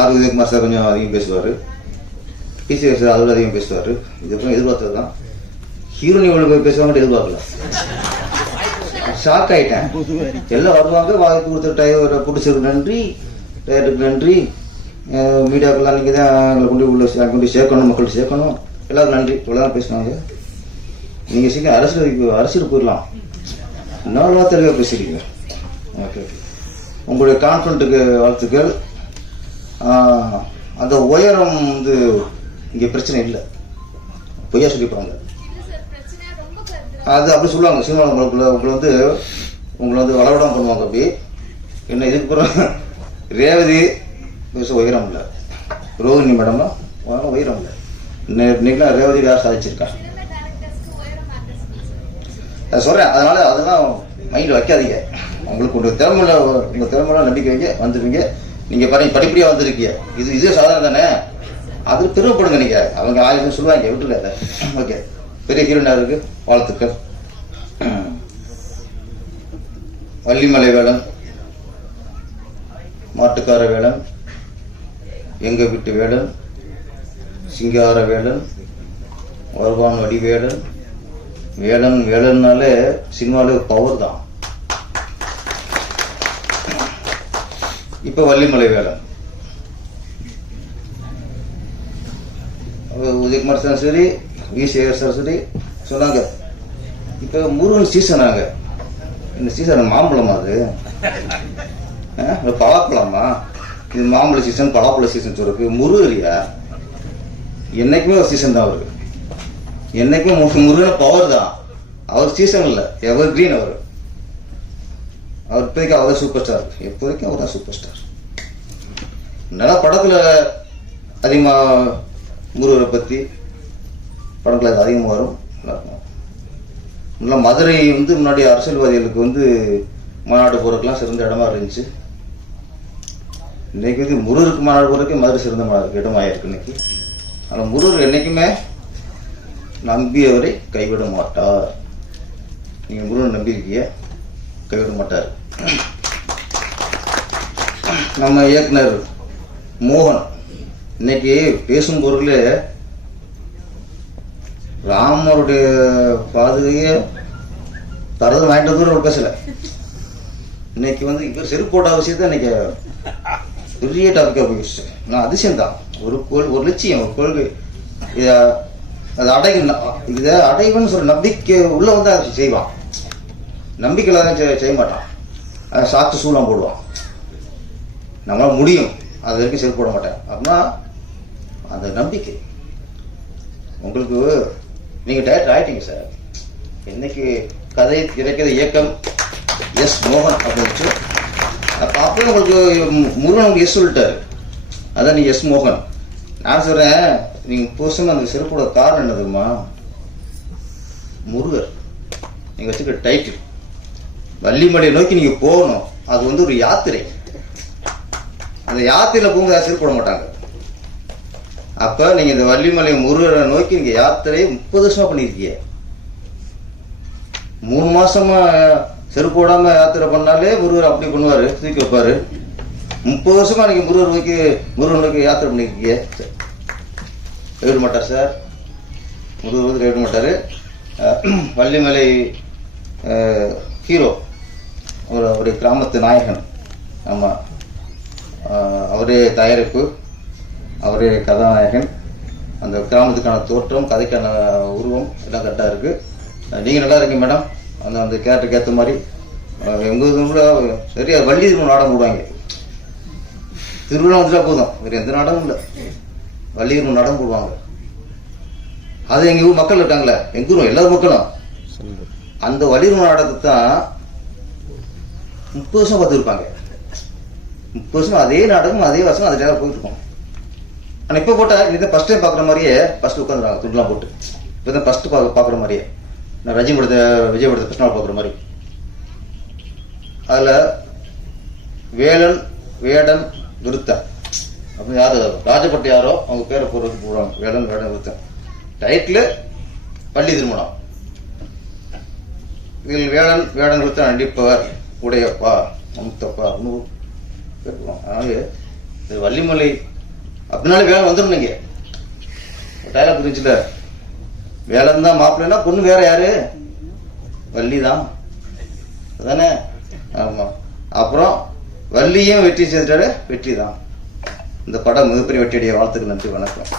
R Udhayakumar sir கொஞ்சம் அதிகம் பேசுவார். பிசி சார் அதோட அதிகம் பேசுவார். இதுக்கப்புறம் எதிர்பார்த்தது தான். ஹீரோனி இவ்வளோ பேசுவாங்கன்னு எதிர்பார்க்கல. ஷாக் ஆயிட்டேன். எல்லாம் வருவாங்க வாய்ப்பு கொடுத்த டயர் பிடிச்சதுக்கு நன்றி டயருக்கு நன்றி. அஹ் மீடியாக்கெல்லாம் நீங்கள் தான் எங்களை கொண்டு உள்ள கொண்டு சேர்க்கணும் மக்கள்கிட்ட சேர்க்கணும். எல்லாரும் நன்றி. இவ்வளோதான் பேசினாங்க நீங்கள் சீக்கிரம் அரசியல் அரசியல் போயிடலாம். நல்லா வார்த்தையாக பேசுகிறீங்க ஓகே உங்களுடைய கான்ஃபிடண்ட்டுக்கு வாழ்த்துக்கள். அந்த உயரம் வந்து இங்கே பிரச்சனை இல்லை. பொய்யா சொல்லிப்பாங்க அது அப்படி சொல்லுவாங்க சினிமா உங்களுக்குள்ள உங்களை வந்து உங்களை வந்து வளவடம் பண்ணுவாங்க அப்படி. என்ன இதுக்கு அப்புறம் ரேவதி பெருசு உயரம் இல்லை. ரோஹிணி மேடம்லாம் உயரம் இல்லை. இன்னைக்கெல்லாம் ரேவதி யார் சாதிச்சிருக்கா. நான் சொல்கிறேன் அதனால அதெல்லாம் மைண்டில் வைக்காதீங்க. உங்களுக்கு உங்கள் திறமையில உங்கள் திறமையில நம்பிக்கை வைங்க வந்துடுவீங்க நீங்கள் பாருங்க படிப்படியாக வந்திருக்கீங்க. இது இதே சாதாரணம் தானே? அது பெருமைப்படுங்க நீங்க. அவங்க ஆயுதம் சொல்லுவாங்க விட்டுல ஓகே. பெரிய ஹீரோனா இருக்கு? வாழ்த்துக்கள். வள்ளிமலை வேலன். மாட்டுக்கார வேலன். எங்க வீட்டு வேலன். சிங்கார வேலன். வருவான் வடிவேலன். வேலன் வேளன்னாலே சினிமாவில் பவர் தான். இப்போ வள்ளிமலை வேலன் அவர் உதயகுமார் சரி வி. சேகர் சரி சொன்னாங்க. இப்போ முருகன் சீசனாங்க இந்த சீசன் மாம்பழமா அது? ஆ, பலாப்பழமா? இது மாம்பழ சீசன் பலாப்பழ சீசன் சொல்றதுக்கு முருகரியா என்னைக்குமே ஒரு சீசன் தான் அவருக்கு. என்னைக்குமே மு- முருகன பவர் தான். அவர் சீசன் இல்லை. எவர் கிரீன் அவர். அவர் இப்போதைக்கு அவர் தான் சூப்பர் ஸ்டார் எப்போதைக்கும் அவர் தான் சூப்பர் ஸ்டார் நல்லா படத்தில் அதிகமாக முருகரை பற்றி படங்கள் அது அதிகமாக வரும். நல்லா இருக்கும் நல்லா மதுரை வந்து முன்னாடி அரசியல்வாதிகளுக்கு வந்து மாநாடு போகிறதுக்கெல்லாம் சிறந்த இடமா இருந்துச்சு. இன்றைக்கி வந்து முருகருக்கு மாநாடு போகிறதுக்கே மதுரை சிறந்த மாநாடு இடமா இருக்கு இன்னைக்கு. ஆனால் முருகர் என்னைக்குமே நம்பியவரை கைவிட மாட்டார். நீங்கள் முருகன் நம்பியிருக்கீங்க. கைவிட மாட்டார். நம்ம இயக்குனர் மோகன் இன்னைக்கு பேசும் பொருளே ராமருடைய பாதுகையை தரது வாங்கிட்டு வந்து அவர் பேசல. இன்னைக்கு வந்து இவர் செருப்போட்ட விஷயத்த இன்னைக்கு பெரிய டாபிக்காக போயிடுச்சு. நான் அதிசயம்தான். ஒரு கோல் ஒரு லட்சியம் ஒரு கொள்கை. இதை அது அடையணும். இதை அடைவன்னு சொல்ற நம்பிக்கை உள்ள வந்து அதை செய்வான். நம்பிக்கையில் தான் செய்ய செய்ய மாட்டான். அதை சாத்து சூளம் போடுவான். நம்மளால் முடியும். அது வரைக்கும் செருப்பு போட மாட்டேன். அப்படின்னா அந்த நம்பிக்கை. உங்களுக்கு நீங்கள் டயட் ஆகிட்டீங்க சார் இன்னைக்கு கதை கிடைக்கிற இயக்கம் எஸ் மோகன் அப்படின்னு அப்போ அப்போ உங்களுக்கு முருகன் உங்களுக்கு எஸ் சொல்லிட்டாரு. அதான் நீ எஸ் மோகன். நான் சொல்கிறேன் நீங்கள் புதுசுங்க அந்த செருப்போட காரணம் என்னதுமா முருகர். நீங்கள் வச்சுக்கிற டைட்டில் வள்ளிமலையை நோக்கி நீங்கள் போகணும். அது வந்து ஒரு யாத்திரை. அந்த யாத்திரையில் போகும்போது செருப்பு போட மாட்டாங்க. அப்போ நீங்கள் இந்த வள்ளிமலை முருகரை நோக்கி நீங்கள் யாத்திரையை முப்பது வருஷமா பண்ணியிருக்கீங்க. மூணு மாசமா செருப்பு போடாம யாத்திரை பண்ணாலே முருகர் அப்படி பண்ணுவாரு தூக்கி வைப்பாரு. முப்பது வருஷமா நீங்க முருகர் நோக்கி முருகன் நோக்கி யாத்திரை பண்ணிருக்கீங்க எழுத மாட்டார் சார். முருகர் வந்து எழுத மாட்டார். வள்ளிமலை ஹீரோ. அவர் அவருடைய கிராமத்து நாயகன். ஆமாம் அவரே தயாரிப்பு. அவரே கதாநாயகன். அந்த கிராமத்துக்கான தோற்றம் கதைக்கான உருவம் எல்லாம் கரெக்டாக இருக்குது நீங்கள் நல்லா இருக்கீங்க மேடம். அந்த அந்த கேரக்டருக்கு ஏற்ற மாதிரி. எங்கள் கூட சரியா வள்ளி திருமணம் நாடகம் போடுவாங்க. திருவிழா வந்துட்டா போதும். வேறு எந்த நாடகமும் இல்லை. வள்ளி திருமணம் நாடகம் போடுவாங்க. அது எங்கள் ஊர் மக்கள் இருக்காங்களே. எங்கள் ஊரும் எல்லா மக்களும். அந்த வள்ளி நாடகத்தை தான் முப்பது வருஷம் பார்த்துருப்பாங்க. முப்பது வருஷம் அதே நாடகம் அதே வருஷம் அதே நேரம் போயிட்டு இருக்கோம் ஆனால் இப்போ போட்டால் இதை ஃபஸ்ட் டைம் பார்க்குற மாதிரியே ஃபஸ்ட்டு உட்காந்துருவாங்க துண்டுலாம் போட்டு. இப்போ தான் ஃபஸ்ட்டு பார்க்க பார்க்குற மாதிரியே. நான் ரஜினி படத்தை விஜய் படத்தை ஃபஸ்ட் நாள் பார்க்குற மாதிரி. அதில் வேலன் வேடன் விருத்தன் அப்படின்னு யார்? ராஜபட்டு யாரோ அவங்க பேரை போடுறது போடுவாங்க. வேலன் வேடன் விருத்தன் டைட்டில் பள்ளி திருமணம். இதில் வேலன் வேடன் விருத்தன் நடிப்பவர் உடையப்பா அமுத்தப்பா அப்படின்னு கேட்டுருவோம் அதனால இது வள்ளிமலை அப்படினால வேலை வந்துடும் நீங்க டைலாக் புரிஞ்சுல வேலை இருந்தா மாப்பிள்ளைன்னா பொண்ணு வேற யாரு? வள்ளி தான் அதானே? ஆமா. அப்புறம் வள்ளியும் வெற்றி சேர்த்துட்டாரு வெற்றி தான் இந்த படம் மிகப்பெரிய வெற்றியுடைய வாழ்த்துக்கு நன்றி வணக்கம்.